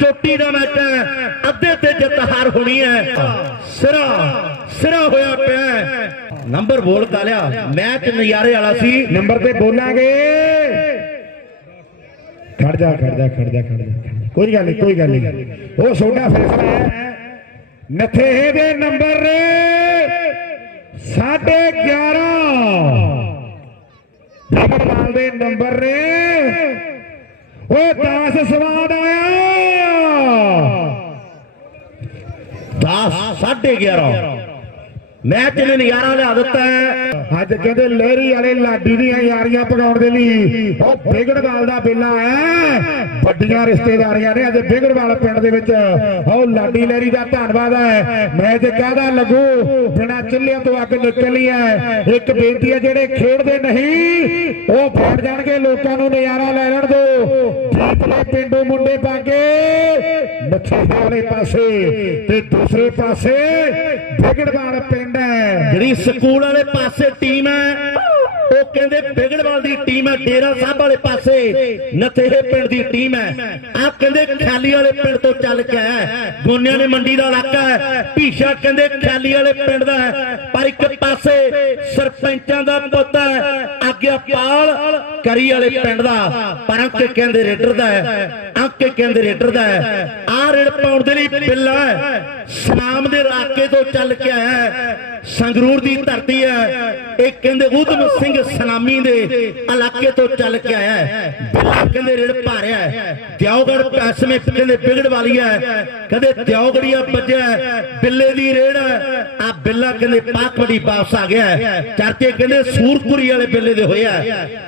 ਚੋਟੀ ਦਾ ਮੈਚ ਹੈ। ਅੱਧੇ ਤੇ ਜਿੱਤ ਹਾਰ ਹੋਣੀ ਹੈ। ਸਿਰਾ ਸਿਰਾ ਹੋਇਆ ਪਿਆ ਨੰਬਰ ਬੋਲ ਕਾਲਿਆ ਮੈਚ ਨਜ਼ਾਰੇ ਵਾਲਾ ਸੀ। ਨੰਬਰ ਤੇ ਬੋਲਾਂਗੇ। ਖੜ ਜਾ ਖੜ ਜਾ ਖੜ ਜਾ ਖੜ ਜਾ ਕੋਈ ਗੱਲ ਨਹੀਂ ਕੋਈ ਗੱਲ ਨਹੀਂ ਉਹ ਸੋਡਾ ਫੈਸਲਾ ਹੈ। ਨਥੇ ਦੇ ਨੰਬਰ ਸਾਢੇ 11 ਦੇ ਨੰਬਰ ਨੇ। ਉਹ 10 ਸਵਾਦ ਆਇਆ। 10 11:30 ਮੈਚ ਨੇ ਨਜ਼ਾਰਾ ਲਿਆ ਦਿੱਤਾ ਹੈ? ਅੱਜ ਕਹਿੰਦੇ ਲਹਿਰੀ ਵਾਲੇ ਲਾਡੀ ਦੀਆਂ ਯਾਰੀਆਂ ਪਗਾਉਣ ਦੇ ਲਈ। ਉਹ ਬਿਗੜਵਾਲ ਦਾ ਬੇਲਾ ਹੈ। ਵੱਡੀਆਂ ਰਿਸ਼ਤੇਦਾਰੀਆਂ ਨੇ ਅੱਜ ਬਿਗੜਵਾਲ ਪਿੰਡ ਦੇ ਵਿੱਚ। ਉਹ ਲਾਡੀ ਲਹਿਰੀ ਦਾ ਧੰਨਵਾਦ ਹੈ। ਮੈਚ ਕਾਹਦਾ ਲੱਗੂ, ਬਿਨਾ ਚੁੱਲ੍ਹਿਆਂ ਤੋਂ ਅੱਗ ਨਿਕਲੀ ਹੈ। ਇੱਕ ਬੇਨਤੀ ਹੈ, ਜਿਹੜੇ ਖੇਡਦੇ ਨਹੀਂ, ਉਹ ਬੈਠ ਜਾਣਗੇ, ਲੋਕਾਂ ਨੂੰ ਨਜ਼ਾਰਾ ਲੈ ਲੈਣ ਦਿਓ ਜੀਤਲੇ ਪਿੰਡੂ ਮੁੰਡੇ ਪਾਗੇ ਮੱਛੇ ਵਾਲੇ ਪਾਸੇ ਤੇ ਦੂਸਰੇ ਪਾਸੇ ਬਿਗੜਵਾਲ ਪਿੰਡ ਹੈ। ਜਿਹੜੀ ਸਕੂਲ ਵਾਲੇ ਪਾਸੇ ਟੀਮ ਹੈ। ਉਹ ਕਹਿੰਦੇ ਬਿਗੜਵਾਲ ਦੀ ਟੀਮ ਹੈ, ਡੇਰਾ ਸਾਹਿਬ ਵਾਲੇ ਪਾਸੇ। ਨਥੇਹੇ ਪਿੰਡ ਦੀ ਟੀਮ ਹੈ। ਆਹ ਕਹਿੰਦੇ ਖਿਆਲੀ ਵਾਲੇ ਪਿੰਡ ਤੋਂ ਚੱਲ ਕੇ ਆਇਆ ਗੋਨਿਆਂ ਦੇ ਮੰਡੀ ਦਾ ਇਲਾਕਾ ਹੈ। ਭੀਸ਼ਾ ਕਹਿੰਦੇ ਖਿਆਲੀ ਵਾਲੇ ਪਿੰਡ ਦਾ ਹੈ। ਪਰ ਇੱਕ ਪਾਸੇ ਸਰਪੰਚਾਂ ਦਾ ਪੁੱਤ ਹੈ, ਆਗਿਆ ਪਾਲ ਕਰੀ ਵਾਲੇ ਪਿੰਡ ਦਾ। ਪਰ ਅੰਕ ਕਹਿੰਦੇ ਰੇਡਰ ਦਾ ਹੈ। ਅੰਕ ਕਹਿੰਦੇ ਰੇਡਰ ਦਾ ਹੈ। ਆਹ ਰੇਡ ਪਾਉਣ ਦੇ ਲਈ ਬਿੱਲਾ ਹੈ। ਸਨਾਮ ਦੇ ਇਲਾਕੇ ਤੋਂ ਚੱਲ ਕੇ ਆਇਆ ਸੰਗਰੂਰ ਦੀ ਧਰਤੀ ਹੈ। ਇਹ ਕਹਿੰਦੇ ਉਦਮ ਸਿੰਘ ਸਨਾਮੀ ਦੇ ਇਲਾਕੇ ਤੋਂ ਚੱਲ ਕੇ ਆਇਆ ਹੈ। ਬਿੱਲਾ ਕਹਿੰਦੇ ਰੇਡ ਭਾਰਿਆ ਹੈ। ਦਿਉਗੜ ਪੈਸਮੇ ਕਹਿੰਦੇ ਬਿਗੜ ਵਾਲੀ ਹੈ। ਕਦੇ ਦਿਉਗੜੀਆ ਬੱਜਿਆ ਬਿੱਲੇ ਦੀ ਰੇੜ ਹੈ। ਆ ਬਿੱਲਾ ਕਹਿੰਦੇ ਪਾਕੜੀ ਵਾਪਸ ਆ ਗਿਆ ਚਰਚੇ ਕਹਿੰਦੇ ਸੂਰਪੁਰੀ ਵਾਲੇ ਬਿੱਲੇ ਦੇ ਹੋਇਆ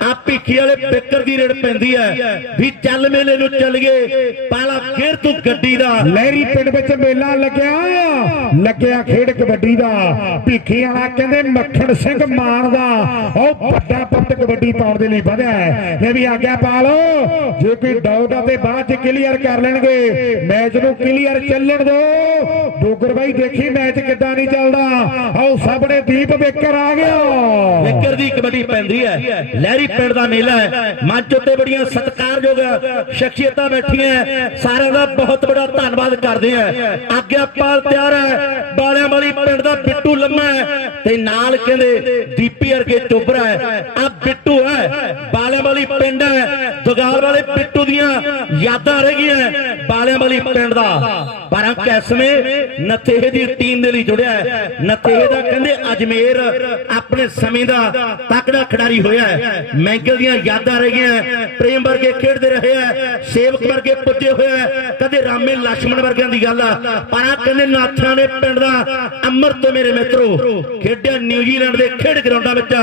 ਆ। ਭਿੱਖੀ ਵਾਲੇ ਬਿੱਕਰ ਦੀ ਰੇੜ ਪੈਂਦੀ ਹੈ। ਵੀ ਚੱਲ ਮੇਲੇ ਨੂੰ ਚੱਲ ਗਏ ਪਾਲਾ ਫੇਰ ਤੂੰ ਗੱਡੀ ਦਾ ਲਹਿਰੀ ਪਿੰਡ ਵਿੱਚ ਮੇਲਾ ਲੱਗਿਆ ਲੱਗਿਆ ਖੇਡ ਕਬੱਡੀ ਦਾ। ਭੀਖੀ ਵਾਲਾ ਕਹਿੰਦੇ ਮੱਖਣ ਸਿੰਘ ਮਾਨ ਦਾ। ਉਹ ਵੱਡਾ ਪੁੱਤ ਕਬੱਡੀ ਪਾਉਣ ਦੇ ਲਈ ਵਧਿਆ ਇਹ ਵੀ ਆਗਿਆ ਪਾ ਲਓ ਜੇ ਕੋਈ ਡਾਊਟ ਆ ਤੇ ਬਾਅਦ ਚ ਕਲੀਅਰ ਕਰ ਲੈਣਗੇ। ਮੈਚ ਨੂੰ ਕਲੀਅਰ ਚੱਲਣ ਦਿਓ ਡੋਗਰ ਬਾਈ ਦੇਖੀ ਮੈਚ ਕਿੱਦਾਂ ਨਹੀਂ ਚੱਲਦਾ। ਆਓ ਸਾਹਮਣੇ ਦੀਪ ਵੇਕਰ ਆ ਗਿਆ। ਵਿਕਰ ਦੀ ਕਬੱਡੀ ਪੈਂਦੀ ਹੈ। ਲਹਿਰੀ ਪਿੰਡ ਦਾ ਮੇਲਾ ਹੈ। ਮੰਚ ਉੱਤੇ ਬੜੀਆਂ ਸਤਿਕਾਰਯੋਗ ਸ਼ਖਸੀਅਤਾਂ ਬੈਠੀਆਂ ਸਾਰਿਆਂ ਦਾ ਬਹੁਤ ਬੜਾ ਧੰਨਵਾਦ ਕਰਦੇ ਆ। ਆਗਿਆਪਾਲ ਤਿਆਰ ਹੈ। ਬਾਲਿਆਂ ਵਾਲੀ ਪਿੰਡ ਦਾ ਬਿੱਟੂ ਲੰਮਾ ਹੈ ਤੇ ਨਾਲ ਕਹਿੰਦੇ ਦੀਪੀ ਅਰਗੇ ਚੋਬਰਾ ਹੈ। ਆ ਬਿੱਟੂ ਹੈ। ਬਾਲਿਆਂ ਵਾਲੀ ਪਿੰਡ ਹੈ। ਦੁਗਾਲ ਵਾਲੇ ਬਿੱਟੂ ਦੀਆਂ ਯਾਦਾਂ ਰਹਿ ਗਈਆਂ। ਕਾਲਿਆਂਵਾਲੀ ਪਿੰਡ ਦਾ। 12 ਕੈਸਵੇਂ ਨਤੇਹ ਦੀ ਟੀਮ ਦੇ ਲਈ ਜੁੜਿਆ ਹੈ। ਨਤੇਹ ਦਾ ਕਹਿੰਦੇ ਅਜਮੇਰ ਆਪਣੇ ਸਮੇਂ ਦਾ ਤਕੜਾ ਖਿਡਾਰੀ ਹੋਇਆ ਹੈ। ਮੈਂਕਲ ਦੀਆਂ ਯਾਦਾਂ ਰਹਿ ਗਈਆਂ ਪ੍ਰੇਮ ਵਰਗੇ ਖੇਡਦੇ ਰਹੇ ਹੈ। ਸੇਵਕ ਵਰਗੇ ਪੁੱਜੇ ਹੋਏ ਹੈ। ਕਦੇ ਰਾਮੇ ਲక్ష్ਮਣ ਵਰਗਿਆਂ ਦੀ ਗੱਲ ਆ। ਪਰ ਆ ਕਹਿੰਦੇ ਨਾਥਾਂ ਨੇ ਪਿੰਡ ਦਾ ਅੰਮ੍ਰਿਤ ਮੇਰੇ ਮਿੱਤਰੋ, ਖੇਡਿਆ ਨਿਊਜ਼ੀਲੈਂਡ ਦੇ ਖੇਡ ਗਰਾਊਂਡਾਂ ਵਿੱਚ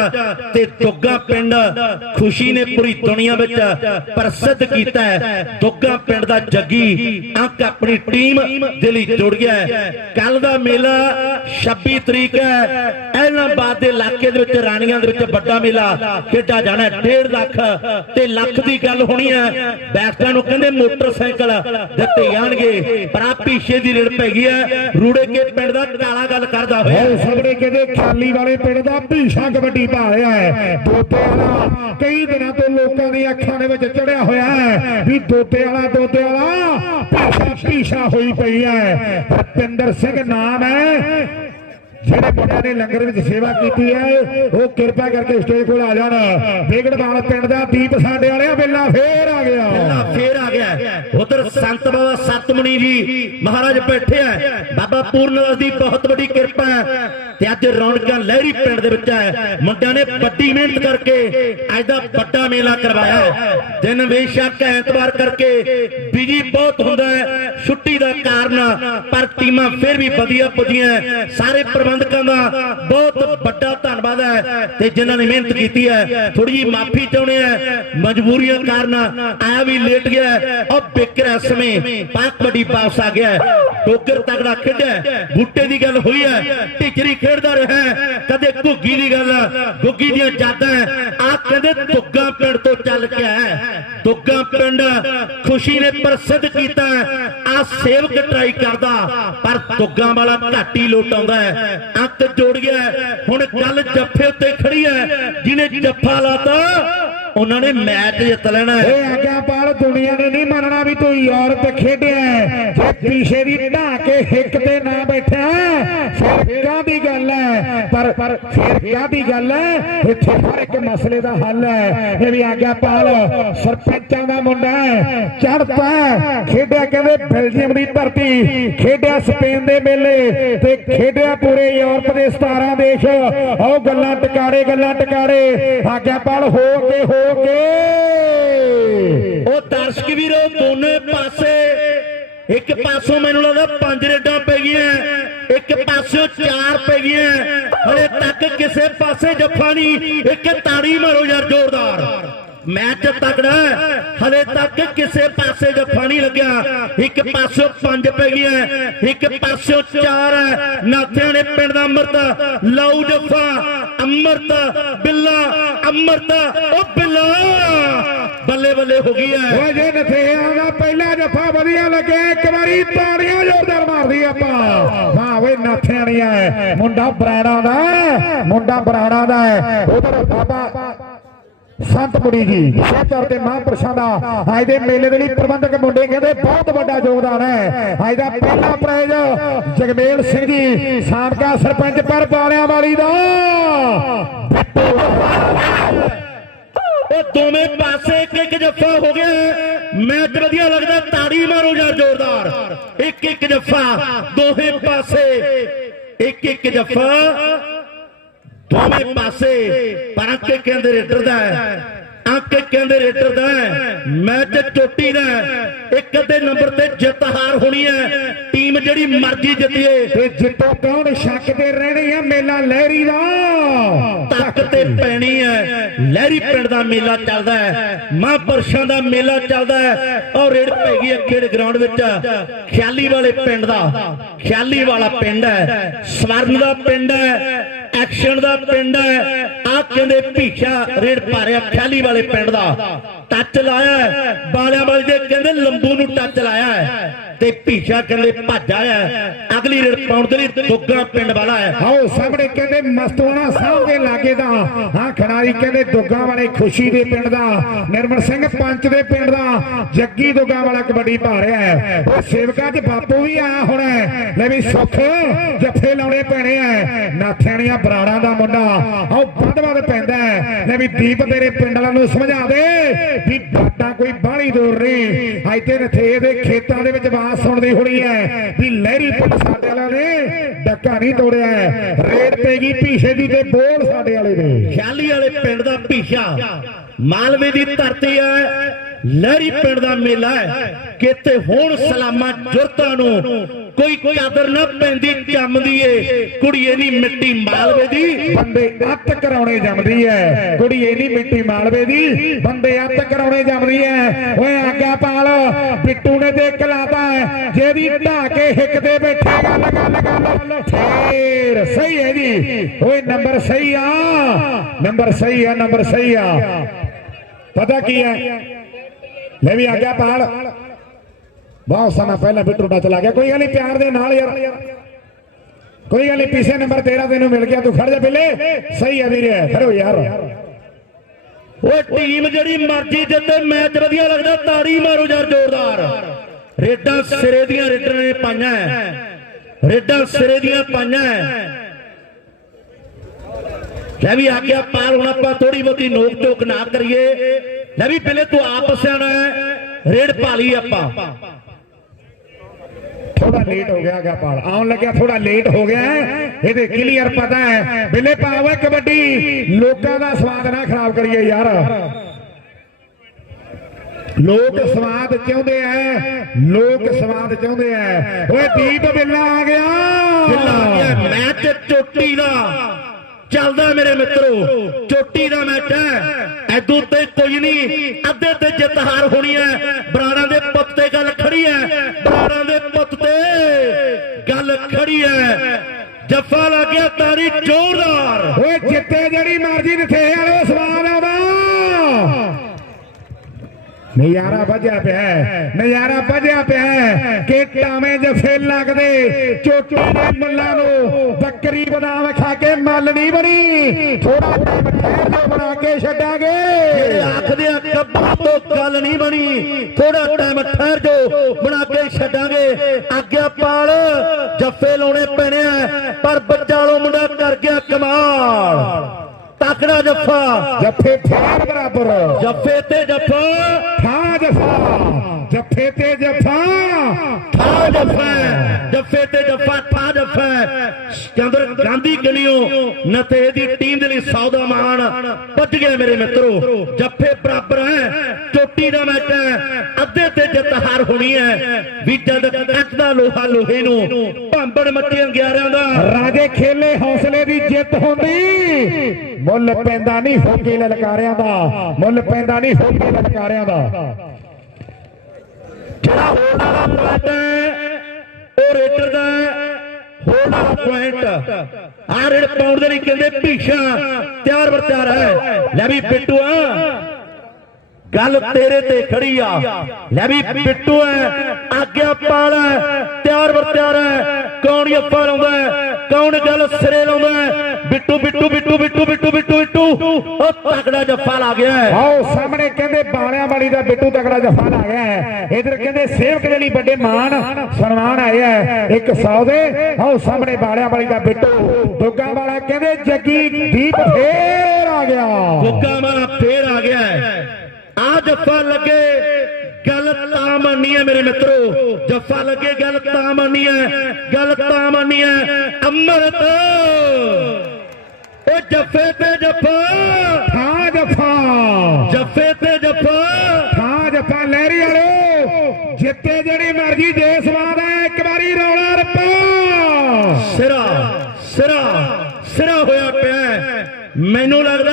ਤੇ ਦੁੱਗਾ ਪਿੰਡ ਖੁਸ਼ੀ ਨੇ ਪੂਰੀ ਦੁਨੀਆ ਵਿੱਚ ਪ੍ਰਸਿੱਧ ਕੀਤਾ ਹੈ। ਦੁੱਗਾ ਪਿੰਡ ਦਾ ਜੱਗੀ ਅੰਕ ਆਪਣੀ ਟੀਮ ਦੇ ਲਈ ਜੁੜ ਗਿਆ ਕੱਲ ਦਾ ਮੇਲਾ 26 ਤਰੀਕ ਹੈ। ਐਲਨਾਬਾਦ ਦੇ ਇਲਾਕੇ ਦੇ ਵਿੱਚ, ਰਾਣੀਆਂ ਦੇ ਵਿੱਚ ਵੱਡਾ ਮੇਲਾ ਖੇਡਿਆ ਜਾਣਾ 1.5 ਲੱਖ ਤੇ ਲੱਖ ਦੀ ਗੱਲ ਹੋਣੀ ਹੈ। ਬੈਸਟਾਂ ਨੂੰ ਕਹਿੰਦੇ ਮੋਟਰਸਾਈਕਲ ਦਿੱਤੇ ਜਾਣਗੇ। ਪਰ ਆ ਪੀਛੇ ਦੀ ਰੇੜ ਪੈ ਗਈ ਹੈ। ਰੂੜੇ ਕੇ ਪਿੰਡ ਦਾ ਕਾਲਾ ਗੱਲ ਕਰਦਾ ਹੋਇਆ ਉਹ ਸਾਹਮਣੇ ਕਹਿੰਦੇ ਖਾਲੀ ਵਾਲੇ ਪਿੰਡ ਦਾ ਭੀਸ਼ਾ ਕਬੱਡੀ ਪਾ ਰਿਹਾ ਹੈ। ਦੋਤੇ ਵਾਲਾ ਕਈ ਦਿਨਾਂ ਤੋਂ ਲੋਕਾਂ ਦੀਆਂ ਅੱਖਾਂ ਦੇ ਵਿੱਚ ਚੜਿਆ ਹੋਇਆ ਹੈ ਵੀ ਦੋਤੇ ਵਾਲਾ ਦੋਤੇ ਵਾਲਾ ਭੀਸ਼ਾ ਭੀਸ਼ਾ ਹੋਈ ਪਈ ਹੈ। ਹਰਪਿੰਦਰ ਸਿੰਘ ਨਾਮ ਹੈ। ਜਿਹੜੇ ਮੁੰਡਿਆਂ ਨੇ ਲੰਗਰ ਵਿੱਚ ਸੇਵਾ ਕੀਤੀ ਹੈ, ਉਹ ਕਿਰਪਾ ਕਰਕੇ ਸਟੇਜ ਕੋਲ ਆ ਜਾਣ। ਬੇਗੜਵਾਲ ਪਿੰਡ ਦਾ ਦੀਪ ਸਾਡੇ ਵਾਲਿਆ, ਬੇਲਾ ਫੇਰ ਆ ਗਿਆ। ਪਹਿਲਾ ਫੇਰ ਆ ਗਿਆ। ਉਧਰ ਸੰਤ ਬਾਬਾ ਸਤਮਣੀ ਜੀ ਮਹਾਰਾਜ ਬੈਠੇ ਆ। ਬਾਬਾ ਪੂਰਨਦਾਸ ਦੀ ਬਹੁਤ ਵੱਡੀ ਕਿਰਪਾ ਹੈ ਤੇ ਅੱਜ ਰੌਣਕਾਂ ਲਹਿਰੀ ਪਿੰਡ ਦੇ ਵਿੱਚ ਹੈ। ਮੁੰਡਿਆਂ ਨੇ ਵੱਡੀ ਮਿਹਨਤ ਕਰਕੇ ਅੱਜ ਦਾ ਵੱਡਾ ਮੇਲਾ ਕਰਵਾਇਆ ਦਿਨ ਬੇਸ਼ੱਕ ਐਤਵਾਰ ਕਰਕੇ ਬਿਜ਼ੀ ਬਹੁਤ ਹੁੰਦਾ ਹੈ। ਛੁੱਟੀ ਦਾ ਕਾਰਨ ਪਰ ਟੀਮਾਂ ਫੇਰ ਵੀ ਵਧੀਆ ਪੁੱਜੀਆਂ ਸਾਰੇ ਪ੍ਰਬੰਧਕਾਂ ਦਾ ਬਹੁਤ ਵੱਡਾ ਧੰਨਵਾਦ ਹੈ ਤੇ ਜਿਨ੍ਹਾਂ ਨੇ ਮਿਹਨਤ ਕੀਤੀ ਹੈ ਥੋੜੀ ਜੀ ਮਾਫੀ ਚਾਹੁੰਦੇ ਆ ਮਜਬੂਰੀਆਂ ਕਾਰਨ ਆਇਆ ਵੀ ਲੇਟ ਗਿਆ ਉਹ ਬਿਕਰ ਸਮੇਂ ਪਾਕ ਵੱਡੀ ਵਾਪਸ ਆ ਗਿਆ ਟੋਕਰ ਤਗੜਾ ਖੇਡਿਆ ਬੂਟੇ ਦੀ ਗੱਲ ਹੋਈ ਹੈ ਟਿਚਰੀ ਖੇਡਦਾ ਰਿਹਾ ਕਦੇ ਘੁੱਗੀ ਦੀ ਗੱਲ, ਗੁੱਗੀ ਦੀਆਂ ਜਾਦਾਂ ਆ ਕਹਿੰਦੇ ਤੁੱਗਾ ਪਿੰਡ ਤੋਂ ਚੱਲ ਕੇ ਆਇਆ ਤੁੱਗਾ ਪਿੰਡ ਖੁਸ਼ੀ ਨੇ ਪ੍ਰਸਿੱਧ ਕੀਤਾ ਆ ਸੇਵਕ ਟਰਾਈ ਕਰਦਾ, ਪਰ ਤੁੱਗਾ ਵਾਲਾ ਘੱਟ ਹੀ ਲੋਟ ਆਉਂਦਾ ਹੈ। ਅੰਕ ਜੋੜ ਗਿਆ ਹੁਣ ਗੱਲ ਜੱਫੇ ਉੱਤੇ ਖੜੀ ਹੈ। ਜਿਹਨੇ ਜੱਫਾ ਲਾਤਾ ਉਹਨਾਂ ਨੇ ਮੈਚ ਜਿੱਤ ਲੈਣਾ ਹੈ। ਓਏ ਆਗਿਆਪਾਲ ਦੁਨੀਆ ਨੇ ਨਹੀਂ ਮੰਨਣਾ ਵੀ ਤੂੰ ਯੂਰਪ ਖੇਡਿਆ ਜੇ ਪਿਛੇ ਦੀ ਢਾ ਕੇ ਹਿੱਕ ਤੇ ਨਾ ਬੈਠਿਆ, ਫਿਰ ਕਾਹਦੀ ਗੱਲ ਹੈ? ਪਰ ਫਿਰ ਕਾਹਦੀ ਗੱਲ ਹੈ? ਇੱਥੇ ਹਰ ਇੱਕ ਮਸਲੇ ਦਾ ਹੱਲ ਹੈ। ਇਹ ਵੀ ਆਗਿਆਪਾਲ ਸਰਪੰਚਾਂ ਦਾ ਮੁੰਡਾ ਚੜਤਾ ਖੇਡਿਆ ਕਹਿੰਦੇ ਬੈਲਜੀਅਮ ਦੀ ਧਰਤੀ ਖੇਡਿਆ ਸਪੇਨ ਦੇ ਮੇਲੇ ਤੇ ਖੇਡਿਆ ਪੂਰੇ ਯੂਰਪ ਦੇ 17 ਦੇਸ਼। ਆਓ ਗੱਲਾਂ ਟਿਕਾੜੇ ਗੱਲਾਂ ਟਿਕਾੜੇ। ਆਗਿਆਪਾਲ ਹੋ ਕੇ ਹੋ ਕੇ ਉਹ ਦਰਸ਼ਕ ਵੀਰੋ, ਦੋਨੇ ਪਾਸੇ, ਇੱਕ ਪਾਸੋਂ ਮੈਨੂੰ ਲੱਗਦਾ ਪੰਜ ਰੇਡਾਂ ਪੈ ਗਈਆਂ, ਇੱਕ ਪਾਸਿਓਂ ਚਾਰ ਪੈ ਗਈਆਂ। ਹਲੇ ਤੱਕ ਕਿਸੇ ਪਾਸੇ ਜੱਫਾ ਨਹੀਂ, ਇੱਕ ਤਾੜੀ ਮਾਰੋ ਯਾਰ ਜ਼ੋਰਦਾਰ। ਮੈਚ ਤਕੜਾ ਹਲੇ ਤੱਕ ਕਿਸੇ ਪਾਸੇ ਜੱਫਾ ਨਹੀਂ ਲੱਗਿਆ। ਇੱਕ ਪਾਸਿਓਂ ਪੰਜ ਪੈ ਗਈਆਂ, ਇੱਕ ਪਾਸਿਓਂ ਚਾਰ ਨਾਥਿਆਂ ਨੇ ਪਿੰਡ ਦਾ ਅੰਮ੍ਰਿਤ ਲਊ ਜੱਫਾ, ਅੰਮ੍ਰਿਤ, ਬਿੱਲਾ ਅੰਮ੍ਰਿਤ ਉਹ ਬਿੱਲਾ। ਬੱਲੇ ਬੱਲੇ ਹੋ ਗਈ ਹੈ ਓਏ ਜੇ ਨਥੇਆਂ ਦਾ ਪਹਿਲਾ ਜੱਫਾ ਵਧੀਆ ਲੱਗਿਆ, ਇੱਕ ਵਾਰੀ ਤਾੜੀਆਂ ਜ਼ੋਰਦਾਰ ਮਾਰਦੀ ਆਪਾਂ। ਹਾਂ ਓਏ ਨਾਥਿਆਣੀਆਂ ਹੈ ਮੁੰਡਾ ਬਰਾੜਾ ਦਾ ਮੁੰਡਾ ਬਰਾੜਾ ਦਾ ਹੈ ਉਧਰ ਬਾਬਾ ਸੰਤ ਜੀ ਵਿਸ਼ੇਸ਼ ਤੌਰ ਮਹਾਂਪੁਰਸ਼ਾਂ ਦਾ ਅੱਜ ਦੇ ਮੇਲੇ ਦੇ ਲਈ ਪ੍ਰਬੰਧਕ ਮੁੰਡੇ ਕਹਿੰਦੇ ਬਹੁਤ ਵੱਡਾ ਯੋਗਦਾਨ ਹੈ। ਅੱਜ ਦਾ ਪਹਿਲਾ ਪ੍ਰਾਈਜ਼ ਜਗਮੇਲ ਸਿੰਘ ਜੀ, ਸਾਬਕਾ ਸਰਪੰਚ ਪਰ ਬਾਲਿਆਂ ਵਾਲੀ ਦਾ। ਉਹ ਦੋਵੇਂ ਪਾਸੇ ਇੱਕ ਇੱਕ ਜੱਫਾ ਹੋ ਗਿਆ। ਮੈਚ ਵਧੀਆ ਲੱਗਦਾ ਤਾੜੀ ਮਾਰੋ ਯਾਰ ਜ਼ੋਰਦਾਰ। ਇੱਕ ਇੱਕ ਜੱਫਾ, ਦੋਹੇ ਪਾਸੇ। ਇੱਕ ਇੱਕ ਜੱਫਾ। ਦੋਵੇਂ ਪਾਸੇ ਪਰ ਅੰਕੇ ਕਹਿੰਦੇ ਰੇਡਰ ਦਾ ਹੈ ਅੰਕੇ ਕਹਿੰਦੇ ਰੇਡਰ ਦਾ ਹੈ ਮੈਚ ਚੋਟੀ ਦਾ। ਇੱਕ ਅੱਧੇ ਨੰਬਰ ਤੇ ਜਿੱਤ ਹਾਰ ਹੋਣੀ ਹੈ। ਟੀਮ ਜਿਹੜੀ ਮਰਜ਼ੀ ਜਿੱਤੀਏ। ਤੇ ਜਿੱਤੋ ਕੌਣ? ਸ਼ੱਕ ਤੇ ਰਹਿਣੀ ਆ ਮੇਲਾ ਲਹਿਰੀ ਦਾ। ਤੱਕ ਤੇ ਪੈਣੀ ਹੈ। ਲਹਿਰੀ ਪਿੰਡ ਦਾ ਮੇਲਾ ਚੱਲਦਾ ਹੈ। ਮਹਾਂਪੁਰਸ਼ਾਂ ਦਾ ਮੇਲਾ ਚੱਲਦਾ ਹੈ। ਔਰ ਰੇਡ ਪੈ ਗਈ ਖੇਡ ਗਰਾਊਂਡ ਵਿੱਚ। ਖਿਆਲੀ ਵਾਲੇ ਪਿੰਡ ਦਾ ਖਿਆਲੀ ਵਾਲਾ ਪਿੰਡ ਹੈ। ਸਵਰਨ ਦਾ ਪਿੰਡ ਹੈ। ਐਕਸ਼ਨ ਦਾ ਪਿੰਡ ਹੈ। ਆ ਕਹਿੰਦੇ ਭੀਖਾ ਰੇੜ ਭਾਰਿਆ ਖਿਆਲੀ ਵਾਲੇ ਪਿੰਡ ਦਾ। ਟੱਚ ਲਾਇਆ ਹੈ। ਬਾਲਿਆਂ ਵਾਲੇ ਦੇ ਕਹਿੰਦੇ ਲੰਬੂ ਨੂੰ ਟੱਚ ਲਾਇਆ ਹੈ। ਤੇ ਭੀਖਾ ਕਹਿੰਦੇ ਭੱਜ ਆਇਆ ਹੈ। ਅਗਲੀ ਰੇਡ ਪਾਉਣ ਦੇ ਲਈ ਦੁੱਗਾ ਪਿੰਡ ਵਾਲਾ ਹੈ। ਆਓ ਸਾਹਮਣੇ ਕਹਿੰਦੇ ਮਸਤੂਆਣਾ ਸਾਹਿਬ ਦੇ ਲਾਗੇ ਦਾ। ਹਾਂ, ਖਿਡਾਰੀ ਕਹਿੰਦੇ ਦੁੱਗਾ ਵਾਲੇ ਖੁਸ਼ੀ ਦੇ ਪਿੰਡ ਦਾ। ਨਿਰਮਲ ਸਿੰਘ ਪੰਚ ਦੇ ਪਿੰਡ ਦਾ। ਜੱਗੀ ਦੁੱਗਾ ਵਾਲਾ ਕਬੱਡੀ ਪਾ ਰਿਹਾ ਹੈ। ਉਹ ਸੇਵਕਾਂ 'ਚ ਬਾਪੂ ਵੀ ਆਇਆ ਹੁਣ ਲੈ ਵੀ ਸੁੱਖ ਜੱਫੇ ਲਾਉਣੇ ਪੈਣੇ ਆ। ਨਾਥਿਆਣੀਆਂ ਬਰਾੜਾਂ ਦਾ ਮੁੰਡਾ। ਆਓ, ਵੱਧ ਵੱਧ ਪੈਂਦਾ ਹੈ। ਲੈ ਵੀ ਦੀਪ ਤੇਰੇ ਪਿੰਡ ਵਾਲਿਆਂ ਨੂੰ ਸਮਝਾ ਦੇ ਵੀ ਬਾਟਾ ਕੋਈ ਬਾਹਲੀ ਦੂਰ ਨਹੀਂ। ਇੱਥੇ ਨਥੇ ਦੇ ਖੇਤਾਂ ਦੇ ਵਿੱਚ ਬਾਤ ਸੁਣਦੀ ਹੋਣੀ ਹੈ ਵੀ ਲਹਿਰੀ ਪੁੱਤ ਸਾਡੇ ਵਾਲਿਆਂ ਨੇ, ਡੱਕਾ ਨਹੀਂ ਤੋੜਿਆ ਹੈ। ਰੇਡ ਪੈ ਗਈ ਭੀਸ਼ੇ ਦੀ ਤੇ ਬੋਲ ਸਾਡੇ ਵਾਲੇ ਨੇ ਖਿਆਲੀ ਵਾਲੇ ਪਿੰਡ ਦਾ ਭੀਸ਼ਾ ਮਾਲਵੇ ਦੀ ਧਰਤੀ ਹੈ ਲਹਿਰੀ ਪਿੰਡ ਦਾ ਮੇਲਾ ਹੈ ਕਿਤੇ ਹੁਣ ਸਲਾਮਾਂ ਜੁਰਤਾਂ ਨੂੰ ਕੋਈ ਕਦਰ ਨਾ ਪੈਂਦੀ ਜੰਮਦੀ ਏ ਕੁੜੀਏ ਨਹੀਂ ਮਿੱਟੀ ਮਾਲਵੇ ਦੀ, ਬੰਦੇ ਅੱਤ ਕਰਾਉਣੇ ਜੰਮਦੀ ਹੈ ਕੁੜੀ ਨਹੀਂ ਮਿੱਟੀ ਮਾਲਵੇ ਦੀ, ਬੰਦੇ ਅੱਤ ਕਰਾਉਣੇ ਜੰਮਦੀ ਹੈ ਓਏ ਆਗਿਆ ਪਾਲ, ਬਿੱਟੂ ਨੇ ਤੇ ਕਲਾਤਾ ਹੈ ਜਿਹਦੀ ਢਾ ਕੇ ਹਿੱਕ ਦੇ ਬੈਠੇ, ਗੱਲ ਗੱਲ ਗੱਲ। ਫੇਰ ਸਹੀ ਹੈ ਜੀ। ਓਏ ਨੰਬਰ ਸਹੀ ਆ। ਨੰਬਰ ਸਹੀ ਆ, ਨੰਬਰ ਸਹੀ ਆ। ਪਤਾ ਕੀ ਹੈ ਮੈਂ ਵੀ ਆਗਿਆ ਪਾਲ ਬਹੁਤ ਸਮਾਂ ਪਹਿਲਾਂ ਬਿੱਟੂ ਦਾ ਚਲਾ ਗਿਆ। ਕੋਈ ਗੱਲ ਨਹੀਂ, ਪਿਆਰ ਦੇ ਨਾਲ ਯਾਰ। ਕੋਈ ਗੱਲ ਨਹੀਂ ਪਿਛੇ ਨੰਬਰ 13 ਤੈਨੂੰ ਮਿਲ ਗਿਆ। ਤੂੰ ਖੜ ਜਾ ਪਹਿਲੇ ਸਹੀ ਹੈ ਵੀਰੇ, ਖੜੋ ਯਾਰ। ਓਏ, ਟੀਮ ਜਿਹੜੀ ਮਰਜ਼ੀ ਜਿੱਤੇ, ਮੈਚ ਵਧੀਆ ਲੱਗਦਾ, ਤਾੜੀ ਮਾਰੋ ਯਾਰ ਜ਼ੋਰਦਾਰ। ਰੇਡਾਂ ਸਿਰੇ ਦੀਆਂ ਰੇਡਰ ਨੇ ਪਾਈਆਂ ਹੈ। ਰੇਡਾਂ ਸਿਰੇ ਦੀਆਂ ਪਾਈਆਂ ਹੈ। ਲੈ ਵੀ ਆਗਿਆ ਪਾਲ, ਹੁਣ ਆਪਾਂ ਥੋੜੀ ਬਹੁਤੀ ਨੋਕ ਟੋਕ ਨਾ ਕਰੀਏ। ਲੈ ਵੀ ਪਹਿਲੇ ਤੂੰ ਆਪ ਸਿਆਣਾ ਹੈ ਪਾ ਲਈ ਆਪਾਂ। ਥੋੜਾ ਲੇਟ ਹੋ ਗਿਆ ਗਾ ਪਾਲ। ਆਉਣ ਲੱਗਿਆ ਥੋੜਾ ਲੇਟ ਹੋ ਗਿਆ। ਇਹਦੇ ਕਲੀਅਰ ਪਤਾ ਹੈ। ਬਿੱਲੇ ਪਾਵੇ ਕਬੱਡੀ। ਲੋਕਾਂ ਦਾ ਸਵਾਦ ਨਾ ਖਰਾਬ ਕਰੀਏ ਯਾਰ। ਲੋਕ ਸਵਾਦ ਚਾਹੁੰਦੇ ਐ ਲੋਕ ਸਵਾਦ ਚਾਹੁੰਦੇ ਐ ਓਏ ਦੀਪ ਬਿੱਲਾ ਆ ਗਿਆ। ਜਿੱਲਾ ਆ ਗਿਆ। ਮੈਚ ਚੋਟੀ ਦਾ। ਚੱਲਦਾ ਮੇਰੇ ਮਿੱਤਰੋ, ਚੋਟੀ ਦਾ ਮੈਚ ਹੈ ਐਦੂ ਤੇ ਕੋਈ ਨਹੀਂ, ਅੱਧੇ ਤੇ ਜਿੱਤ ਹਾਰ ਹੋਣੀ ਹੈ। ਬਰਾੜਾਂ ਦੇ ਪੁੱਤ ਤੇ ਗੱਲ ਖੜੀ ਹੈ, ਬਰਾੜਾਂ ਦੇ ਪੁੱਤ ਤੇ ਗੱਲ ਖੜੀ ਹੈ। ਜੱਫਾ ਲੱਗ ਗਿਆ ਤਾਰੀ ਜ਼ੋਰਦਾਰ ਓਏ ਜਿੱਤੇ ਜਿਹੜੀ ਮਰਜ਼ੀ ਨਿਥੇ ਵਾਲੇ। ਨਜ਼ਾਰਾ ਵੱਜਿਆ ਪਿਆ ਹੈ, ਨਜ਼ਾਰਾ ਵੱਜਿਆ ਪਿਆ ਹੈ ਕਿ ਟਾਵੇਂ ਜਫੇ ਲੱਗਦੇ ਚੋਟੇ ਦੇ ਮੁੱਲਾਂ ਨੂੰ ਬੱਕਰੀ ਬਦਾਮ ਖਾ ਕੇ ਮੱਲ ਨਹੀਂ ਬਣੀ। ਥੋੜਾ ਟਾਈਮ ਠਹਿਰ ਜੋ ਬਣਾ ਕੇ ਛੱਡਾਂਗੇ। ਜਿਹੜੇ ਆਖਦੇ ਆ ਕੱਬਾ ਤੋਂ ਗੱਲ ਨਹੀਂ ਬਣੀ ਥੋੜਾ ਟਾਈਮ ਠਹਿਰ ਜੋ ਬਣਾ ਕੇ ਛੱਡਾਂਗੇ। ਆਗਿਆ ਪਾਲ ਜੱਫੇ ਲਾਉਣੇ ਪੈਣੇ ਆ ਪਰ ਬੱਚਾਲੋ ਮੁੰਡਾ ਕਰ ਗਿਆ ਕਮਾਲ। ਤਕੜਾ ਜੱਫਾ। ਜੱਫੇ ਫੇਰ ਬਰਾਬਰ। ਜੱਫੇ ਤੇ ਜੱਫਾ। ਠਾ ਜਫਾ। ਜੱਫੇ ਤੇ ਜਫਾ। ਠਾ ਜੱਫਾ। ਜੱਫੇ ਤੇ ਜੱਫਾ ਠਾ ਜੱਫਾ। ਚੰਦਰ ਗਾਂਧੀ ਗਲੀਓ ਨਤੇ ਦੀ ਟੀਮ ਦੇ ਲਈ ਸੌਦਾ ਮਾਨ ਪੁੱਜ ਗਿਆ ਮੇਰੇ ਮਿੱਤਰੋ। ਜੱਫੇ ਬਰਾਬਰ ਹੈ। ਚੋਟੀ ਦਾ ਮੈਚ ਹੈ। ਅੱਧੇ ਤੇ ਜਿੱਤ ਹਾਰ ਹੋਣੀ ਹੈ। ਵੀ ਜਦ ਕੱਟਦਾ ਲੋਹਾ ਲੋਹੇ ਨੂੰ ਭਾਂਬੜ ਮੱਚੇ 11 ਦਾ। ਰਾਜੇ ਖੇਲੇ ਹੌਸਲੇ ਦੀ ਜਿੱਤ ਹੁੰਦੀ। ਮੁੱਲ ਪੈਂਦਾ ਨਹੀਂ ਹੋਕੇ ਲਲਕਾਰਿਆਂ ਦਾ। ਮੁੱਲ ਪੈਂਦਾ ਨਹੀਂ ਹੋਕੇ ਲਲਕਾਰਿਆਂ ਦਾ। ਜਿਹੜਾ ਹੋਣ ਵਾਲਾ ਪੁਆਇੰਟ ਉਹ ਰੇਡਰ ਦਾ ਹੋਣ ਵਾਲਾ ਪੁਆਇੰਟ ਆ। ਰੇਡ ਪਾਉਣ ਦੇ ਲਈ ਕਹਿੰਦੇ ਭੀਸ਼ਾ ਤਿਆਰ ਬਰ ਤਿਆਰ ਹੈ। ਲੈ ਵੀ ਬਿੱਟੂ ਆ। ਗੱਲ ਤੇਰੇ ਤੇ ਖੜੀ ਆ। ਲੈ ਵੀ ਬਿੱਟੂ ਹੈ ਆਗਿਆ ਪਾਲ ਹੈ ਤਿਆਰ ਬਰ ਤਿਆਰ ਹੈ ਕੌਣ ਯੱਫਾ ਲਾਉਂਦਾ ਕੌਣ ਗੱਲ ਸਿਰੇ ਲਾਉਂਦਾ ਬਿੱਟੂ ਬਿੱਟੂ ਬਿੱਟੂ ਬਿੱਟੂ ਬਿੱਟੂ ਬਿੱਟੂ ਬਿੱਟੂ। ਉਹ ਤਕੜਾ ਜੱਫਾ ਲਾ ਗਿਆ ਆਓ ਸਾਹਮਣੇ ਕਹਿੰਦੇ ਬਾਲਿਆਂ ਵਾਲੀ ਦਾ ਬਿੱਟੂ ਤਕੜਾ ਜਫਾ ਲਾ ਗਿਆ ਹੈ ਇਧਰ ਕਹਿੰਦੇ ਸੇਵਕ ਦੇ ਲਈ ਵੱਡੇ ਮਾਣ ਸਨਮਾਨ ਆਇਆ ਹੈ ਇੱਕ ਸੌ ਦੇ ਆਓ ਸਾਹਮਣੇ ਬਾਲਿਆਂ ਵਾਲੀ ਦਾ ਬਿੱਟੂ। ਦੁੱਗਾ ਵਾਲਾ ਕਹਿੰਦੇ ਜੱਗੀ ਦੀਪ ਫੇਰ ਆ ਗਿਆ। ਗੁੱਗਾ ਮਾਰਾ ਫੇਰ ਜੱਫਾ ਲੱਗੇ ਗੱਲ ਤਾਂ ਮੰਨੀ ਹੈ ਮੇਰੇ ਮਿੱਤਰੋ। ਜੱਫਾ ਲੱਗੇ ਗੱਲ ਤਾਂ ਮੰਨੀ ਹੈ ਗੱਲ ਤਾਂ ਮੰਨੀ ਹੈ ਅੰਮ੍ਰਿਤ। ਉਹ ਜੱਫੇ ਤੇ ਜੱਫਾ। ਠਾ ਜਫਾ। ਜੱਫੇ ਤੇ ਜੱਫਾ। ਠਾ ਜਫਾ ਲਹਿਰੀ ਵਾਲੋ ਜਿੱਤੇ ਜਿਹੜੀ ਮਰਜ਼ੀ ਦੇ ਸਵਾਦ ਹੈ ਇੱਕ ਵਾਰੀ ਰੌਲਾ ਰੱਪਾ। ਸਿਰਾ ਸਿਰਾ ਸਿਰਾ ਹੋਇਆ ਪਿਆ। ਹੈ। ਮੈਨੂੰ ਲੱਗਦਾ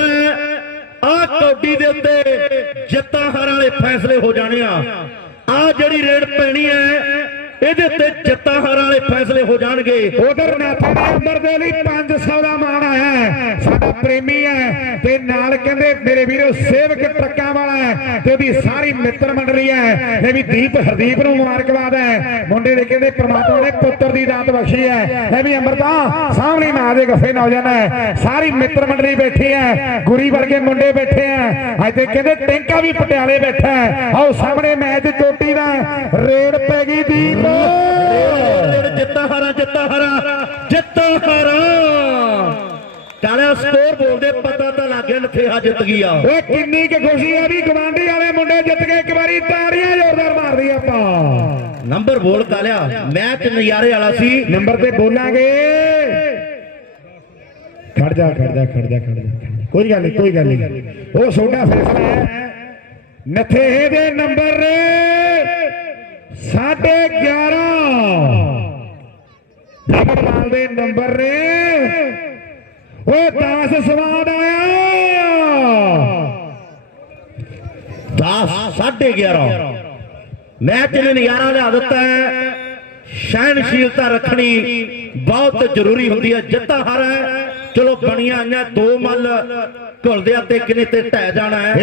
ਹੈ ਦੇ ਉੱਤੇ ਜਿੱਤਾਂ ਹਾਰਾਂ ਵਾਲੇ ਫੈਸਲੇ ਹੋ ਜਾਣੇ ਆ। ਆ ਜਿਹੜੀ ਰੇਡ ਪੈਣੀ ਹੈ ਇਹਦੇ ਉੱਤੇ ਜਿੱਤਾਂ ਹਾਰਾਂ ਵਾਲੇ ਫੈਸਲੇ ਹੋ ਜਾਣਗੇ। ਉਧਰ ਨਾਥਾ ਦੇ ਅੰਦਰ ਦੇ ਲਈ 500 ਦਾ ਮਾਣ ਆਇਆ ਸਾਡਾ ਪ੍ਰੇਮੀ ਹੈ ਤੇ ਨਾਲ ਕਹਿੰਦੇ ਮੇਰੇ ਵੀਰੋ ਸੇਵਕ ਟਰੱਕਾਂ ਵਾਲਾ ਹੈ ਤੇ ਉਹਦੀ ਸਾਰੀ ਮਿੱਤਰ ਮੰਡਲੀ ਹੈ। ਇਹ ਵੀ ਦੀਪ ਹਰਦੀਪ ਨੂੰ ਮੁਬਾਰਕਬਾਦ ਹੈ। ਮੁੰਡੇ ਦੇ ਕਹਿੰਦੇ ਪ੍ਰਮਾਤਮਾ ਨੇ ਪੁੱਤਰ ਦੀ ਦਾਤ ਬਖਸ਼ੀ ਹੈ। ਇਹ ਵੀ ਅੰਮ੍ਰਿਤਾ, ਸਾਹਮਣੇ ਮਾਂ ਦੇ ਗੱਫੇ ਨੌਜਵਾਨ ਹੈ। ਸਾਰੀ ਮਿੱਤਰ ਮੰਡਲੀ ਬੈਠੀ ਹੈ। ਗੁਰੀ ਵਰਗੇ ਮੁੰਡੇ ਬੈਠੇ ਹੈ। ਅੱਜ ਤੇ ਕਹਿੰਦੇ ਟੈਂਕਾ ਵੀ ਪਟਿਆਲੇ ਬੈਠਾ ਹੈ। ਆਓ ਸਾਹਮਣੇ ਮੈਚ ਚੋਟੀ ਦਾ ਰੇਡ ਪੈ ਗਈ ਦੀਪ। ਜਿੱਤਾਂ ਹਾਰਾਂ ਜਿੱਤਾਂ ਹਾਰਾਂ ਜਿੱਤਾਂ ਹਾਰਾਂ। ਕਾਲਿਆ ਸਕੋਰ ਬੋਲਦੇ ਪਤਾ ਤਾਂ ਲੱਗ ਗਿਆ ਨਥੇਹਾ ਜਿੱਤ ਗਿਆ ਓਏ ਕਿੰਨੀ ਕੁ ਖੁਸ਼ੀ ਆ ਵੀ ਗਵਾਂਢੀ ਵਾਲੇ ਮੁੰਡੇ ਜਿੱਤ ਗਏ ਇੱਕ ਵਾਰੀ ਤਾੜੀਆਂ ਜ਼ੋਰਦਾਰ ਮਾਰਦੀ ਆਪਾਂ। ਨੰਬਰ ਬੋਲ ਕਾਲਿਆ ਮੈਚ ਨਜ਼ਾਰੇ ਵਾਲਾ ਸੀ। ਨੰਬਰ ਤੇ ਬੋਲਾਂਗੇ। ਖੜ ਜਾ ਖੜ ਜਾ ਖੜ ਜਾ ਖੜ ਜਾ ਕੋਈ ਗੱਲ ਨਹੀਂ ਕੋਈ ਗੱਲ ਨਹੀਂ ਉਹ ਛੋਟਾ ਫੈਸਲਾ ਹੈ। ਨਥੇ ਦੇ ਨੰਬਰ ਸਾਢੇ 11 ਨਿਕਟਵਾਲ ਦੇ ਨੰਬਰ ਨੇ। ਓਏ 10 ਸਵਾਦ ਆਇਆ। 10 11:30 ਮੈਚ ਨੇ ਨਜ਼ਾਰਾ ਲਿਆ ਦਿੱਤਾ ਹੈ। ਸਹਿਣਸ਼ੀਲਤਾ ਰੱਖਣੀ ਬਹੁਤ ਜ਼ਰੂਰੀ ਹੁੰਦੀ ਹੈ। ਜਿੱਤਾ ਹਾਰ ਹੈ। ਚਲੋ ਬਣੀਆਂ ਆਈਆਂ ਦੋ ਮੱਲ। ਘੁਲਦੇ ਆ ਤੇ ਕਿਨੇ ਤੇ ਢਹਿ ਜਾਣਾ ਹੈ।